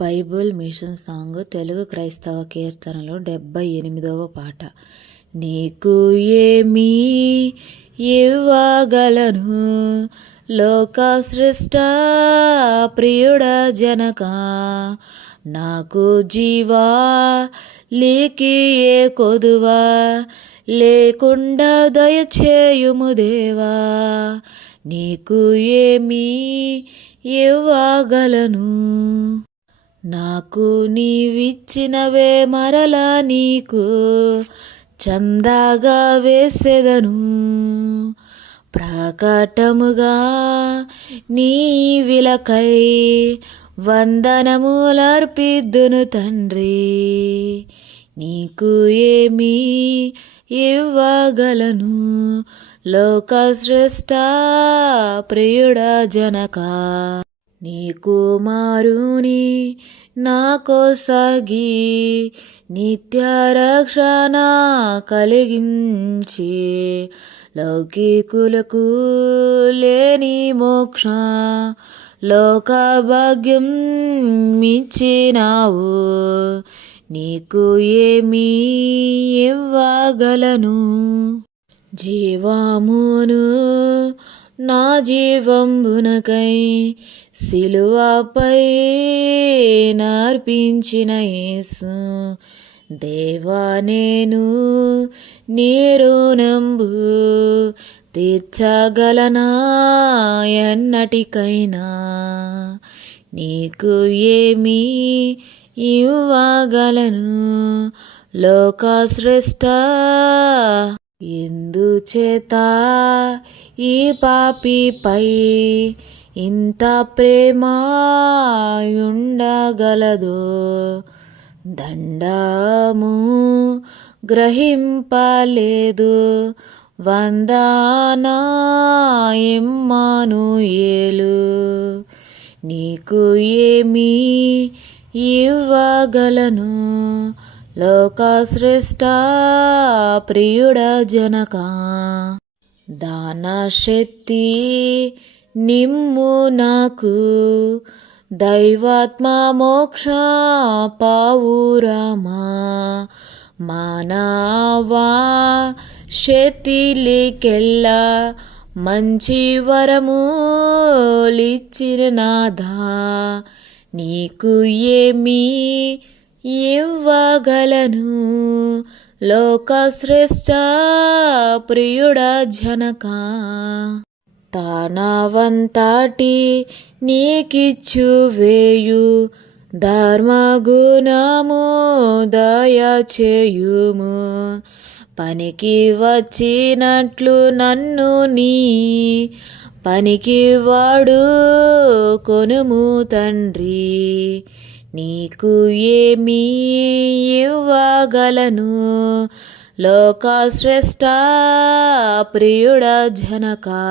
Bible machine song Telugu క్రైస్తవ కీర్తనలు డెబ్బై ఎనిమిదవ పాట. నీకు ఏమీ ఇవ్వగలను? లోక సృష్ట ప్రియుడ జనక నాకు జీవా లేకి ఏ కొదువా? లేకుండా దయచేయుము దేవా నీకు ఏమీ ఇవ్వగలను? నాకు నీవిచ్చినవే మరలా నీకు చందాగా వేసెదను. ప్రకటముగా నీ విలకై వందనములర్పిద్దును తండ్రి. నీకు ఏమీ ఇవ్వగలను. లోక సృష్ట ప్రియుడ జనక. నీ కుమారుని నాకొసగి నిత్య రక్షణ కలిగించి లౌకికులకు లేని మోక్ష లోక భాగ్యం మిచ్చినావు. నీకు ఏమీ ఇవ్వగలను. జీవామును నా జీవంబునకై సిలువపై నర్పించిన యేసు. దేవా నేను నీరునంబు తీర్చగలనా ఎన్నటికైనా నీకు ఏమీ ఇవ్వగలను. లోకశ్రేష్ట ఎందుచేత ఈ పాపిపై ఇంత ప్రేమ దండము గ్రహింపలేదు. వందనా ఎమ్మాను ఏలు. నీకు ఏమీ ఇవ్వగలను. లోకశ్రేష్ట ప్రియుడ జనక దాన శక్తి నిమ్ము నాకు దైవాత్మ మోక్ష పావురామా మానవా శక్తిలికెల్లా మంచి వరములిచ్చిన నాథా నీకు ఏమీ ఇవ్వగలను. లోకశ్రేష్ట ప్రియుడ జనక. తానవంతటి నీకిచ్చు వేయు. ధర్మగుణము దయచేయుము. పనికి వచ్చినట్లు నన్ను నీ పనికి వాడు కొనుము తండ్రి. నీకు ఏమీ ఇవ్వగలను. లోక శ్రేష్ట ప్రియుడ జనకా.